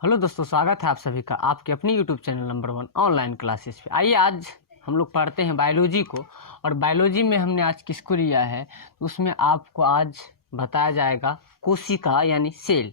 Hello दोस्तों, स्वागत है आप सभी का आपके अपनी YouTube channel number 1 online classes पे। आइए आज हम लोग पढ़ते हैं बायोलॉजी को। और बायोलॉजी में हमने आज किसको लिया है तो उसमें आपको आज बताया जाएगा कोशिका यानी सेल।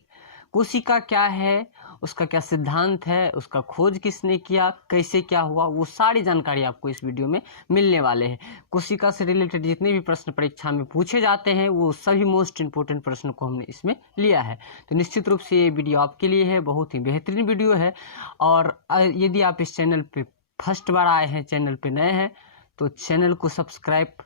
कोशिका क्या है, उसका क्या सिद्धांत है, उसका खोज किसने किया, कैसे क्या हुआ, वो सारी जानकारी आपको इस वीडियो में मिलने वाले हैं। कोशिका से रिलेटेड जितने भी प्रश्न परीक्षा में पूछे जाते हैं वो सभी मोस्ट इंपोर्टेंट प्रश्न को हमने इसमें लिया है। तो निश्चित रूप से ये वीडियो आपके लिए है, बहुत ही बेहतरीन वीडियो है। और यदि आप इस चैनल पे फर्स्ट बार आए हैं, चैनल पे नए हैं, तो चैनल को सब्सक्राइब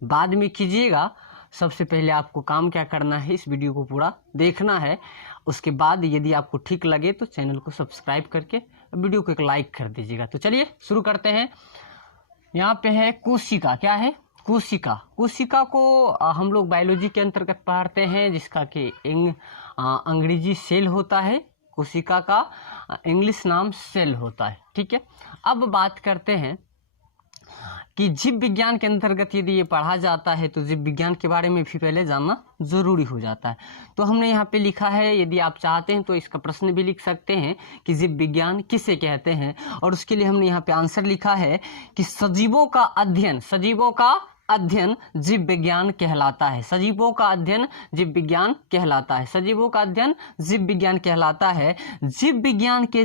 बाद में कीजिएगा। सबसे पहले आपको काम क्या करना है, इस वीडियो को पूरा देखना है। उसके बाद यदि आपको ठीक लगे तो चैनल को सब्सक्राइब करके वीडियो को एक लाइक कर दीजिएगा। तो चलिए शुरू करते हैं। यहाँ पे है कोशिका। क्या है? कोशिका। कोशिका को हम लोग बायोलॉजी के अंतर्गत पढ़ते हैं, जिसका कि अंग्रेजी सेल होता है। कोशिका का इंग्लिश नाम सेल होता है। ठीक है, अब बात करते हैं कि जीव विज्ञान के अंतर्गत यदि ये पढ़ा जाता है तो जीव विज्ञान के बारे में भी पहले जानना जरूरी हो जाता है। तो हमने यहाँ पे लिखा है, यदि आप चाहते हैं तो इसका प्रश्न भी लिख सकते हैं कि जीव विज्ञान किसे कहते हैं। और उसके लिए हमने यहाँ पे आंसर लिखा है कि सजीवों का अध्ययन जीव विज्ञान कहलाता है। सजीवों का अध्ययन जीव विज्ञान कहलाता है। सजीवों का अध्ययन जीव विज्ञान कहलाता है। जीव विज्ञान के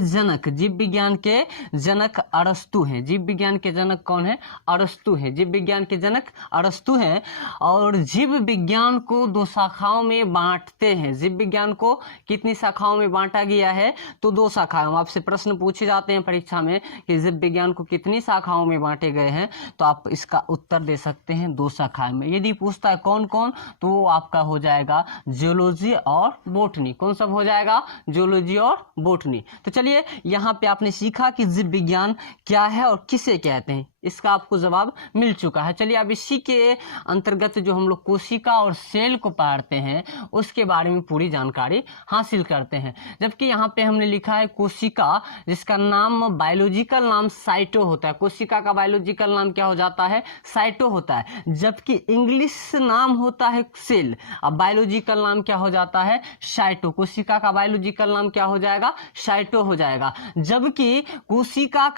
जनक अरस्तु हैं। जीव विज्ञान के जनक कौन है? अरस्तु हैं। जीव विज्ञान के जनक अरस्तु हैं। और जीव विज्ञान को दो शाखाओं में बांटते हैं। जीव विज्ञान को कितनी शाखाओं में बांटा गया है? तो दो शाखाओं। आपसे प्रश्न पूछे जाते हैं परीक्षा में कि जीव विज्ञान को कितनी शाखाओं में बांटे गए हैं, तो आप इसका उत्तर दे सकते हैं दो शाखाएं में। यदि पूछता है कौन कौन, तो वो आपका हो जाएगा जियोलॉजी और बोटनी। कौन सब हो जाएगा? जियोलॉजी और बोटनी। तो चलिए, यहाँ पे आपने सीखा कि जीव विज्ञान क्या है और किसे कहते हैं, इसका आपको जवाब मिल चुका है। चलिए अब इसी के अंतर्गत जो हम लोग कोशिका और सेल को पढ़ते हैं उसके बारे में पूरी जानकारी हासिल करते हैं। जबकि यहाँ पे हमने लिखा है कोशिका, जिसका नाम बायोलॉजिकल नाम साइटो होता है। कोशिका का बायोलॉजिकल नाम क्या हो जाता है? साइटो होता है। जबकि इंग्लिश नाम होता है सेल। अब बायोलॉजिकल नाम क्या हो जाता है? साइटो। कोशिका का बायोलॉजिकल नाम क्या हो जाएगा? साइटो हो जाएगा। जबकि कोशिका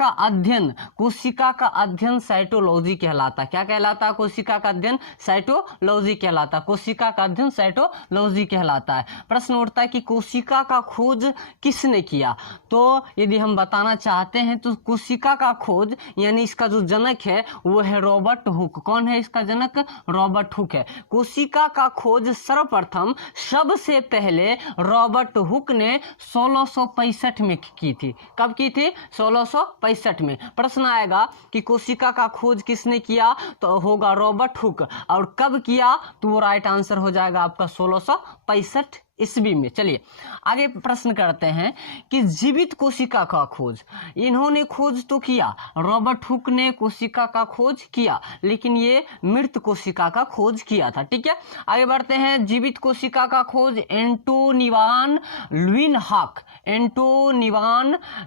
का अध्ययन साइटोलॉजी कहलाता है। क्या कहलाता है? कोशिका का अध्ययन साइटोलॉजी कहलाता है। कोशिका का अध्ययन साइटोलॉजी कहलाता है। प्रश्न उठता है कि कोशिका का खोज किसने किया? तो यदि हम बताना चाहते हैं तो कोशिका का खोज यानी इसका जो जनक है वो है रॉबर्ट हुक। कौन है इसका जनक? रॉबर्ट हुक है। कोशिका का खोज सर्वप्रथम सबसे पहले रॉबर्ट हुक ने 1665 में की थी। कब की थी? 1665 में। प्रश्न आएगा कि कोशिका का खोज किसने किया, तो होगा रॉबर्ट हुक। और कब किया, तो वो राइट आंसर हो जाएगा आपका 1665 ईस्वी में। चलिए आगे प्रश्न करते हैं कि जीवित कोशिका का खोज। इन्होंने खोज तो किया, रॉबर्ट हुक ने कोशिका का खोज किया, लेकिन ये मृत कोशिका का खोज किया था। ठीक है, आगे बढ़ते हैं। जीवित कोशिका का खोज एंटोनिवान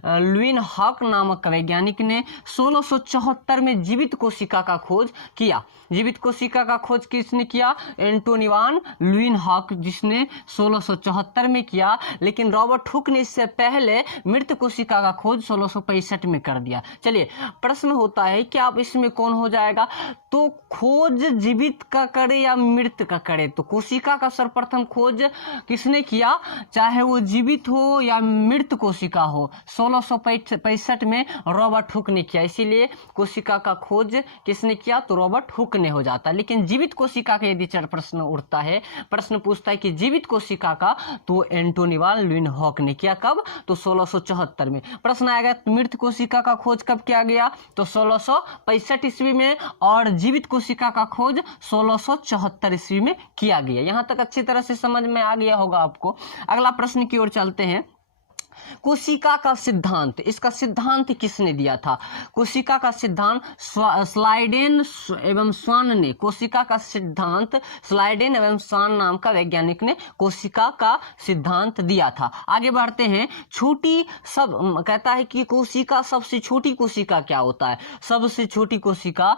लुइनहॉक नामक वैज्ञानिक ने 1674 में जीवित कोशिका का खोज किया। जीवित कोशिका का खोज किसने किया? एंटोनिवान लुइनहॉक, जिसने 1674 में किया। लेकिन रॉबर्ट हुक ने इससे पहले मृत कोशिका का खोज 1665 में कर दिया। चलिए प्रश्न होता है कि आप इसमें कौन हो जाएगा? तो खोज जीवित का करे या मृत का करे, तो कोशिका का सर्वप्रथम खोज किसने किया? चाहे वो जीवित हो या मृत कोशिका हो, 1665 में रॉबर्ट हुक ने किया। इसीलिए कोशिका का खोज किसने किया? तो रॉबर्ट हुक ने हो जाता। लेकिन जीवित कोशिका का यदि प्रश्न उठता है, प्रश्न पूछता है कि जीवित कोशिका का, तो एंटोनिवान लुइनहॉक ने किया। कब? तो 1674 में। प्रश्न आएगा मृत कोशिका का खोज कब किया गया? तो 1665 ईस्वी में। और जीवित कोशिका का खोज 1674 ईस्वी में किया गया। यहां तक अच्छी तरह से समझ में आ गया होगा आपको। अगला प्रश्न की ओर चलते हैं। कोशिका का सिद्धांत, इसका सिद्धांत किसने दिया था? कोशिका का सिद्धांत स्लाइडेन एवं स्वान ने। कोशिका का सिद्धांत स्लाइडेन एवं स्वान नाम का वैज्ञानिक ने कोशिका का सिद्धांत दिया था। आगे बढ़ते हैं। छोटी सब कहता है कि कोशिका, सबसे छोटी कोशिका क्या होता है? सबसे छोटी कोशिका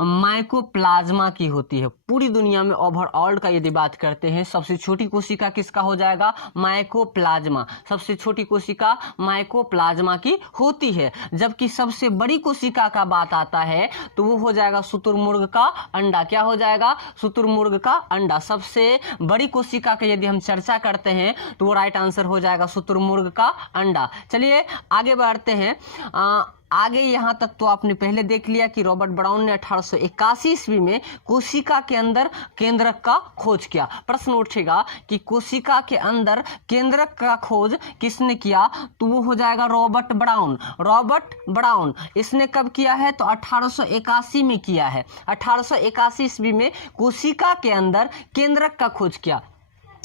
माइकोप्लाज्मा की होती है। पूरी दुनिया में ओवरऑल का यदि बात करते हैं, सबसे छोटी कोशिका किसका हो जाएगा? माइकोप्लाज्मा। सबसे छोटी कोशिका कोशिका माइकोप्लाज्मा की होती है। जबकि सबसे बड़ी कोशिका का बात आता है तो वो हो जाएगा शुतुरमुर्ग का अंडा। क्या हो जाएगा? शुतुरमुर्ग का अंडा। सबसे बड़ी कोशिका की यदि हम चर्चा करते हैं तो वो राइट आंसर हो जाएगा शुतुरमुर्ग का अंडा। चलिए आगे बढ़ते हैं। आगे यहाँ तक तो आपने पहले देख लिया कि रॉबर्ट ब्राउन ने 1881 ईस्वी में कोशिका के अंदर केंद्रक का खोज किया। प्रश्न उठेगा कि कोशिका के अंदर केंद्रक का खोज किसने किया? तो वो हो जाएगा रॉबर्ट ब्राउन। रॉबर्ट ब्राउन इसने कब किया है? तो 1881 में किया है। 1881 ईस्वी में कोशिका के अंदर केंद्रक का खोज किया।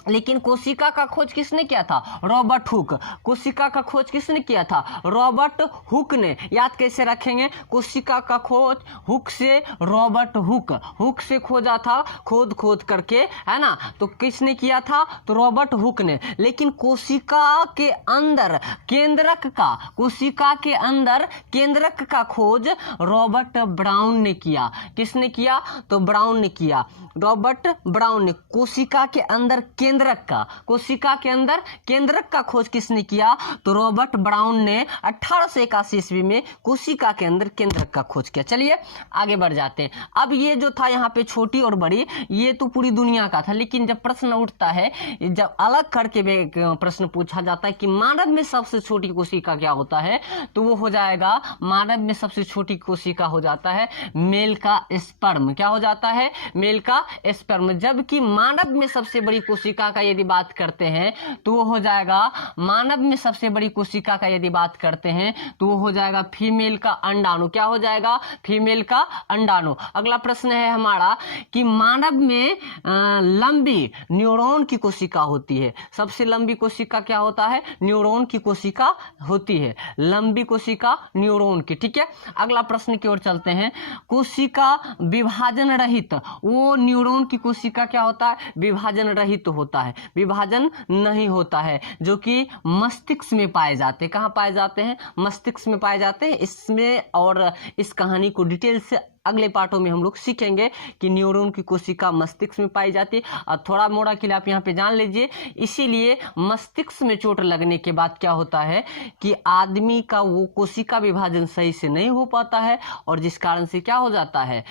लेकिन कोशिका का खोज किसने किया था? Robert Hooke. कोशिका का खोज किसने किया था? रॉबर्ट हुक ने। याद कैसे रखेंगे? कोशिका का खोज हुक से रॉबर्ट हुक से खोजा था, खोद करके, है ना। तो किसने किया था? तो रॉबर्ट हुक ने। लेकिन कोशिका के अंदर केंद्रक का, कोशिका के अंदर केंद्रक का खोज रॉबर्ट ब्राउन ने किया। किसने किया? तो ब्राउन ने किया। रॉबर्ट ब्राउन ने कोशिका के अंदर केंद्रक का, कोशिका के अंदर केंद्रक का खोज किसने किया? तो रॉबर्ट ब्राउन ने 1881 ईस्वी में कोशिका के अंदर केंद्रक का खोज किया। चलिए आगे बढ़ जाते हैं। अब ये जो था यहाँ पे छोटी और बड़ी, ये तो पूरी दुनिया का था। लेकिन जब प्रश्न उठता है, जब अलग करके प्रश्न पूछा जाता है कि मानव में सबसे छोटी कोशिका क्या होता है, तो वो हो जाएगा, मानव में सबसे छोटी कोशिका हो जाता है मेल का स्पर्म। क्या हो जाता है? मेल का स्पर्म। जबकि मानव में सबसे बड़ी कोशिका का यदि बात करते हैं तो वो हो जाएगा, मानव में सबसे बड़ी कोशिका का यदि बात करते हैं तो वो हो जाएगा फीमेल का अंडाणु। क्या हो जाएगा? फीमेल का अंडाणु। अगला प्रश्न है हमारा कि मानव में लंबी न्यूरॉन की कोशिका होती है। सबसे लंबी कोशिका क्या होता है? न्यूरॉन की कोशिका होती है। लंबी कोशिका न्यूरॉन की। ठीक है, अगला प्रश्न की ओर चलते हैं। कोशिका विभाजन रहित, वो न्यूरॉन की कोशिका क्या होता है? विभाजन रहित होता है, विभाजन नहीं होता है, जो कि मस्तिष्क में पाए जाते हैं। कहाँ पाए जाते हैं? मस्तिष्क में पाए जाते हैं। इसमें और इस कहानी को डिटेल से अगले पार्टों में हम लोग सीखेंगे कि न्यूरॉन की कोशिका मस्तिष्क में पाई जाती है। और थोड़ा मोड़ा के लिए आप यहाँ पे जान लीजिए, इसीलिए मस्तिष्क में चोट लगने के बाद क्या होता है कि आदमी का वो कोशिका विभाजन सही से नहीं हो पाता है, और जिस कारण से क्या हो जाता है,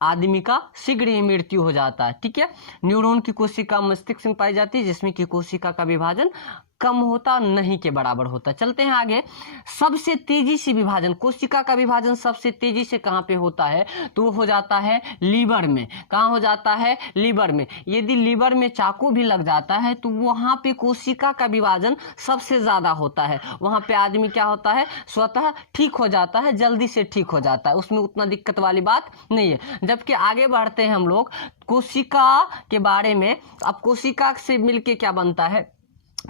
आदमी का शीघ्र ही मृत्यु हो जाता है। ठीक है, न्यूरॉन की कोशिका मस्तिष्क में पाई जाती है, जिसमें कि कोशिका का विभाजन कम होता, नहीं के बराबर होता। चलते हैं आगे। सबसे तेजी से विभाजन, कोशिका का विभाजन सबसे तेजी से कहाँ पे होता है? तो वो हो जाता है लीवर में। कहाँ हो जाता है? लीवर में। यदि लीवर में चाकू भी लग जाता है तो वहां पे कोशिका का विभाजन सबसे ज्यादा होता है। वहां पे आदमी क्या होता है? स्वतः ठीक हो जाता है, जल्दी से ठीक हो जाता है, उसमें उतना दिक्कत वाली बात नहीं है। जबकि आगे बढ़ते हैं हम लोग कोशिका के बारे में। अब कोशिका से मिलके क्या बनता है?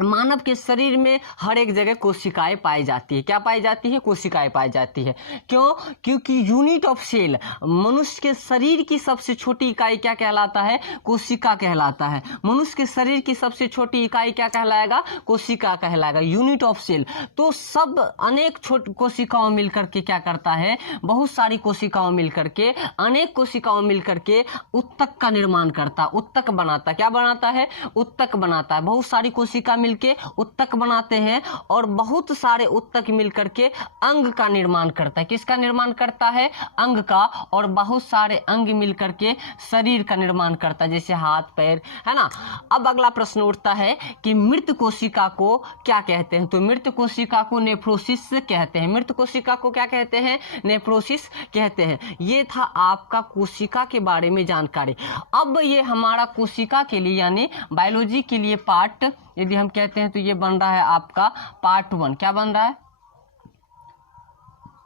मानव के शरीर में हर एक जगह कोशिकाएं पाई जाती है। क्या पाई जाती है? कोशिकाएं पाई जाती है। क्यों? क्योंकि यूनिट ऑफ सेल, मनुष्य के शरीर की सबसे छोटी इकाई क्या कहलाता है? कोशिका कहलाता है। मनुष्य के शरीर की सबसे छोटी इकाई क्या कहलाएगा? कोशिका कहलाएगा, यूनिट ऑफ सेल। तो सब अनेक छोटी कोशिकाओं मिलकर के क्या करता है? बहुत सारी कोशिकाओं मिलकर के, अनेक कोशिकाओं मिलकर के उत्तक का निर्माण करता, उत्तक बनाता। क्या बनाता है? उत्तक बनाता है। बहुत सारी कोशिका मिलके उत्तक बनाते हैं, और बहुत सारे उत्तक मिलकर के अंग का निर्माण करता है। किसका निर्माण करता है? अंग का। और बहुत सारे अंग मिलकर के शरीर का निर्माण करता है, जैसे हाथ पैर, है ना। अब अगला प्रश्न उठता है कि मृत कोशिका को क्या कहते हैं? तो मृत कोशिका को नेफ्रोसिस कहते हैं। मृत कोशिका को क्या कहते हैं? नेफ्रोसिस कहते हैं। ये था आपका कोशिका के बारे में जानकारी। अब ये हमारा कोशिका के लिए यानी बायोलॉजी के लिए पार्ट यदि हम कहते हैं तो ये बन रहा है आपका पार्ट 1। क्या बन रहा है?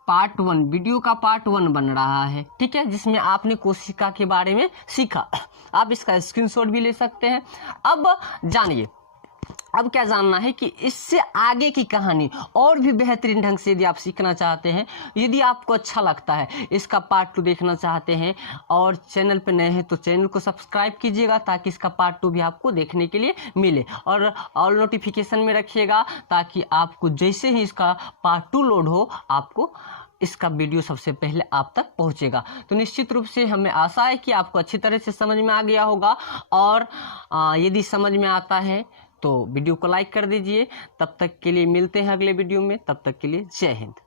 पार्ट 1, वीडियो का पार्ट 1 बन रहा है। ठीक है, जिसमें आपने कोशिका के बारे में सीखा। आप इसका स्क्रीनशॉट भी ले सकते हैं। अब जानिए, अब क्या जानना है कि इससे आगे की कहानी और भी बेहतरीन ढंग से यदि आप सीखना चाहते हैं, यदि आपको अच्छा लगता है, इसका पार्ट 2 देखना चाहते हैं और चैनल पर नए हैं तो चैनल को सब्सक्राइब कीजिएगा, ताकि इसका पार्ट 2 भी आपको देखने के लिए मिले। और ऑल नोटिफिकेशन में रखिएगा, ताकि आपको जैसे ही इसका पार्ट 2 लोड हो, आपको इसका वीडियो सबसे पहले आप तक पहुंचेगा। तो निश्चित रूप से हमें आशा है कि आपको अच्छी तरह से समझ में आ गया होगा। और यदि समझ में आता है तो वीडियो को लाइक कर दीजिए। तब तक के लिए मिलते हैं अगले वीडियो में, तब तक के लिए जय हिंद।